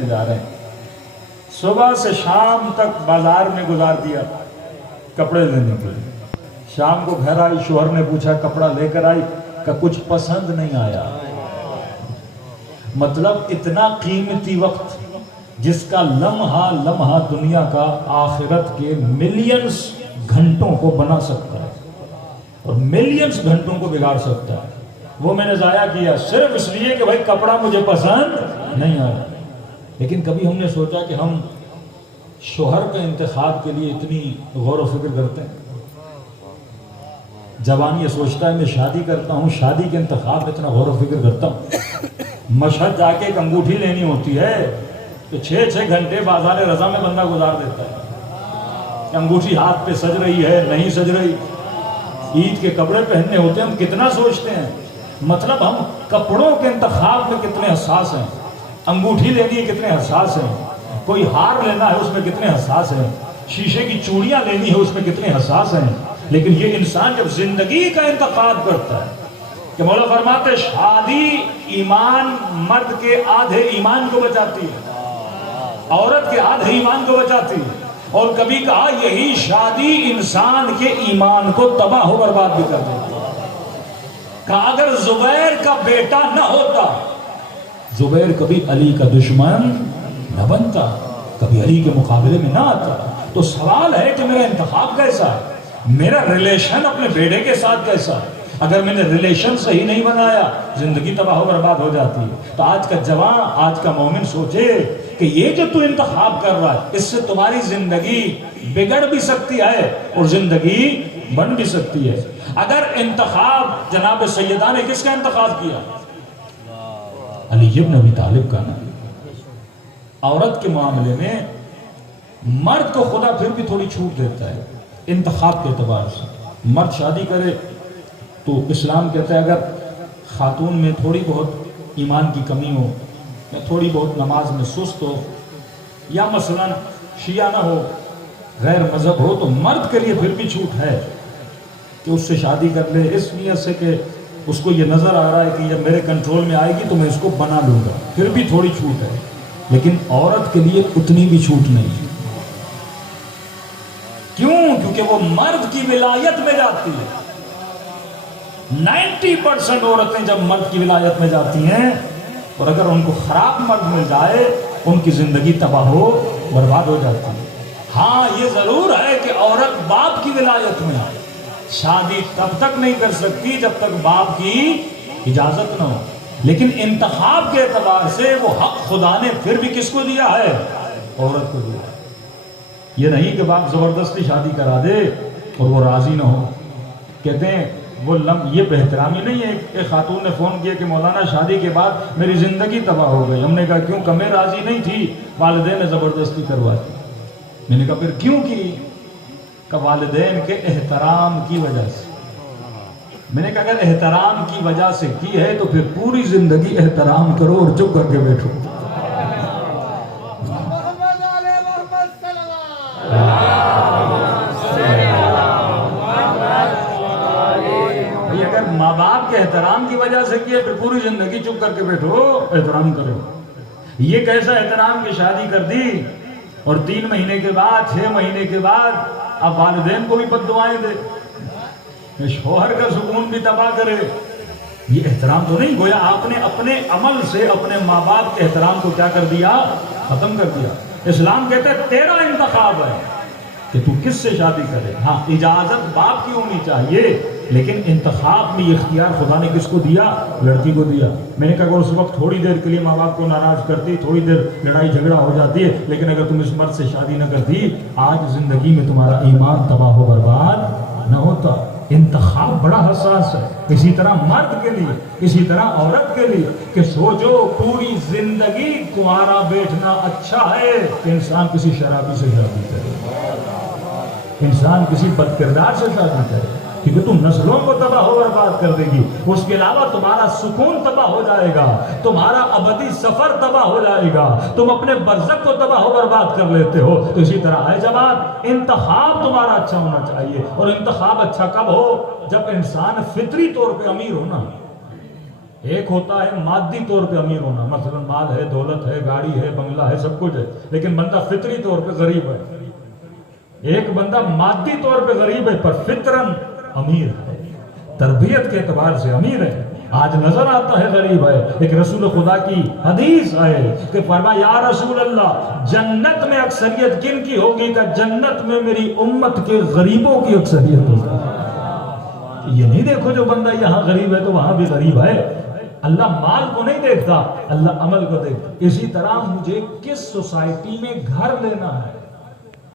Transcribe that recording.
جا رہے ہیں، صبح سے شام تک بازار میں گزار دیا کپڑے لینے کے لیے. شام کو گھر آئی، شوہر نے پوچھا کپڑا لے کر آئی؟ کہ کچھ پسند نہیں آیا. مطلب اتنا قیمتی وقت جس کا لمحہ لمحہ دنیا کا آخرت کے ملینز گھنٹوں کو بنا سکتا ہے اور ملینز گھنٹوں کو بگاڑ سکتا ہے، وہ میں نے ضائع کیا صرف اس لیے کہ بھائی کپڑا مجھے پسند نہیں آیا. لیکن کبھی ہم نے سوچا کہ ہم شوہر کے انتخاب کے لیے اتنی غور و فکر کرتے ہیں؟ جوان یہ سوچتا ہے میں شادی کرتا ہوں، شادی کے انتخاب میں اتنا غور و فکر کرتا ہوں. مشہد جا کے ایک انگوٹھی لینی ہوتی ہے تو 6 گھنٹے بازار رضا میں بندہ گزار دیتا ہے. انگوٹھی ہاتھ پہ سج رہی ہے نہیں سج رہی، عید کے کپڑے پہننے ہوتے ہیں، ہم کتنا سوچتے ہیں. مطلب ہم کپڑوں کے انتخاب میں کتنے حساس ہیں، انگوٹھی لینی ہے کتنے حساس ہیں، کوئی ہار لینا ہے اس میں کتنے حساس ہیں، شیشے کی چوڑیاں لینی ہے اس میں کتنے حساس ہیں. لیکن یہ انسان جب زندگی کا انتخاب کرتا ہے کہ مولا فرماتے شادی ایمان مرد کے آدھے ایمان کو بچاتی ہے، عورت کے آدھے ایمان کو بچاتی ہے. اور کبھی کہا یہی شادی انسان کے ایمان کو تباہ و برباد بھی کر دیتی ہے. کہا اگر زبیر کا بیٹا نہ ہوتا، زبیر کبھی علی کا دشمن نہ بنتا، کبھی علی کے مقابلے میں نہ آتا. تو سوال ہے کہ میرا انتخاب کیسا ہے، میرا ریلیشن اپنے بیٹے کے ساتھ کیسا ہے. اگر میں نے ریلیشن صحیح نہیں بنایا زندگی تباہ و برباد ہو جاتی ہے. تو آج کا جوان، آج کا مومن سوچے کہ یہ جو تو انتخاب کر رہا ہے اس سے تمہاری زندگی بگڑ بھی سکتی ہے اور زندگی بن بھی سکتی ہے. اگر انتخاب جناب سیدہ نے کس کا انتخاب کیا؟ علی ابن ابی طالب کا نا. عورت کے معاملے میں مرد کو خدا پھر بھی تھوڑی چھوٹ دیتا ہے انتخاب کے اعتبار سے. مرد شادی کرے تو اسلام کہتا ہے اگر خاتون میں تھوڑی بہت ایمان کی کمی ہو یا تھوڑی بہت نماز میں سست ہو یا مثلا شیعہ نہ ہو، غیر مذہب ہو، تو مرد کے لیے پھر بھی چھوٹ ہے کہ اس سے شادی کر لے اس نیت سے کہ اس کو یہ نظر آ رہا ہے کہ یہ میرے کنٹرول میں آئے گی تو میں اس کو بنا لوں گا، پھر بھی تھوڑی چھوٹ ہے. لیکن عورت کے لیے اتنی بھی چھوٹ نہیں. کیوں؟ کیونکہ وہ مرد کی ولایت میں جاتی ہے. 90% عورتیں جب مرد کی ولایت میں جاتی ہیں اور اگر ان کو خراب مرد مل جائے ان کی زندگی تباہ ہو برباد ہو جاتی ہے. ہاں یہ ضرور ہے کہ عورت باپ کی ولایت میں آئے، شادی تب تک نہیں کر سکتی جب تک باپ کی اجازت نہ ہو. لیکن انتخاب کے اعتبار سے وہ حق خدا نے پھر بھی کس کو دیا ہے؟ عورت کو دیا. یہ نہیں کہ باپ زبردستی شادی کرا دے اور وہ راضی نہ ہو. کہتے ہیں وہ یہ بہترامی نہیں ہے. ایک خاتون نے فون کیا کہ مولانا شادی کے بعد میری زندگی تباہ ہو گئی. ہم نے کہا کیوں؟ کہ میں راضی نہیں تھی، والدین نے زبردستی کروا دی. میں نے کہا پھر کیوں کی؟ کہ والدین کے احترام کی وجہ سے. میں نے کہا اگر احترام کی وجہ سے کی ہے تو پھر پوری زندگی احترام کرو اور چپ کر کے بیٹھو. اگر ماں باپ کے احترام کی وجہ سے کیا پھر پوری زندگی چپ کر کے بیٹھو، احترام کرو. یہ کیسا احترام کی شادی کر دی اور 3 مہینے کے بعد 6 مہینے کے بعد اب والدین کو بھی بد دعائیں دے، شوہر کا سکون بھی تباہ کرے. یہ احترام تو نہیں. گویا آپ نے اپنے عمل سے اپنے ماں باپ کے احترام کو کیا کر دیا؟ ختم کر دیا. اسلام کہتا ہے تیرا انتخاب ہے کہ تو کس سے شادی کرے. ہاں اجازت باپ کی ہونی چاہیے لیکن انتخاب میں یہ اختیار خدا نے کس کو دیا؟ لڑکی کو دیا. میں نے کہا اگر اس وقت تھوڑی دیر کے لیے ماں باپ کو ناراض کرتی، تھوڑی دیر لڑائی جھگڑا ہو جاتی ہے، لیکن اگر تم اس مرد سے شادی نہ کرتی آج زندگی میں تمہارا ایمان تباہ و برباد نہ ہوتا. انتخاب بڑا حساس ہے. اسی طرح مرد کے لیے، اسی طرح عورت کے لیے کہ سوچو پوری زندگی کنوارا بیٹھنا اچھا ہے کہ انسان کسی شرابی سے شادی کرے، انسان کسی بد کردار سے شادی کرے، کیونکہ تم نسلوں کو تباہ و برباد کر دے گی. اس کے علاوہ تمہارا سکون تباہ ہو جائے گا، تمہارا ابدی سفر تباہ ہو جائے گا، تم اپنے برزخ کو تباہ و برباد کر لیتے ہو. تو اسی طرح ہے جواب، انتخاب تمہارا اچھا ہونا چاہیے. اور انتخاب اچھا کب ہو؟ جب انسان فطری طور پہ امیر ہونا. ایک ہوتا ہے مادی طور پہ امیر ہونا، مثلا مال ہے، دولت ہے، گاڑی ہے، بنگلہ ہے، سب کچھ ہے، لیکن بندہ فطری طور پہ غریب ہے۔ ایک بندہ مادی طور پہ غریب ہے پر فطرن امیر ہے، تربیت کے اعتبار سے امیر ہے، آج نظر آتا ہے غریب ہے۔ ایک رسول خدا کی حدیث ہے کہ فرمایا یا رسول اللہ جنت میں اکثریت کن کی ہوگی؟ کہ جنت میں میری امت کے غریبوں کی اکثریت ہوگی۔ یہ نہیں دیکھو جو بندہ یہاں غریب ہے تو وہاں بھی غریب ہے، اللہ مال کو نہیں دیکھتا، اللہ عمل کو دیکھتا۔ اسی طرح مجھے کس سوسائٹی میں گھر لینا ہے،